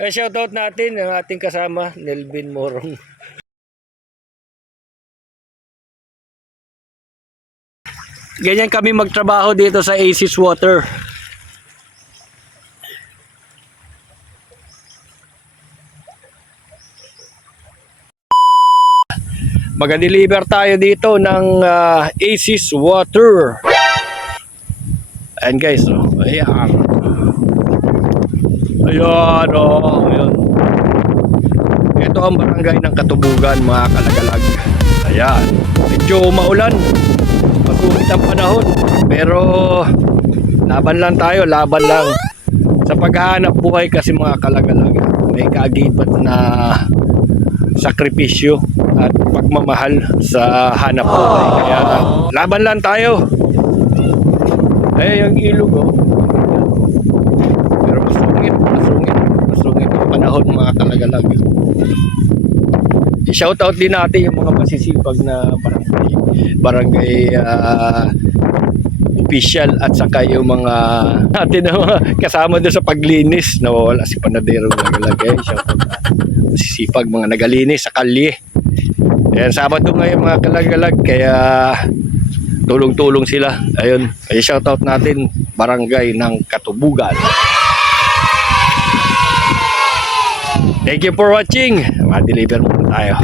Shoutout natin ang ating kasama, Nelvin Morong. Ganyan kami magtrabaho dito sa Aces Water. Mag-deliver tayo dito ng Aces Water. Ayan guys, oh. Ayan. Ayan, oh. Ayan. Ito ang barangay ng Katubugan, mga kalagalag. Ayan. Medyo maulan. Pag-uwit ang panahon. Pero laban lang tayo, laban lang. Sa paghahanap buhay kasi mga kalagalag, may kaagibat na sakripisyo at pagmamahal sa hanap buhay. Kaya laban lang tayo. Ay, yung ilog, oh. Pero masungit ang panahon, mga kalagalag. I-shoutout din natin yung mga masisipag na barangay official at saka yung mga natin na mga kasama doon sa paglinis. Nawawala si Panadero nagalagay. Shoutout natin. Masisipag, mga nagalinis sa kalye. Ayan, Sabado ngayon mga kalagalag, kaya tulong-tulong sila. Ayun, kaya shoutout natin barangay ng Katubugan. Thank you for watching. Ma-deliver muna tayo.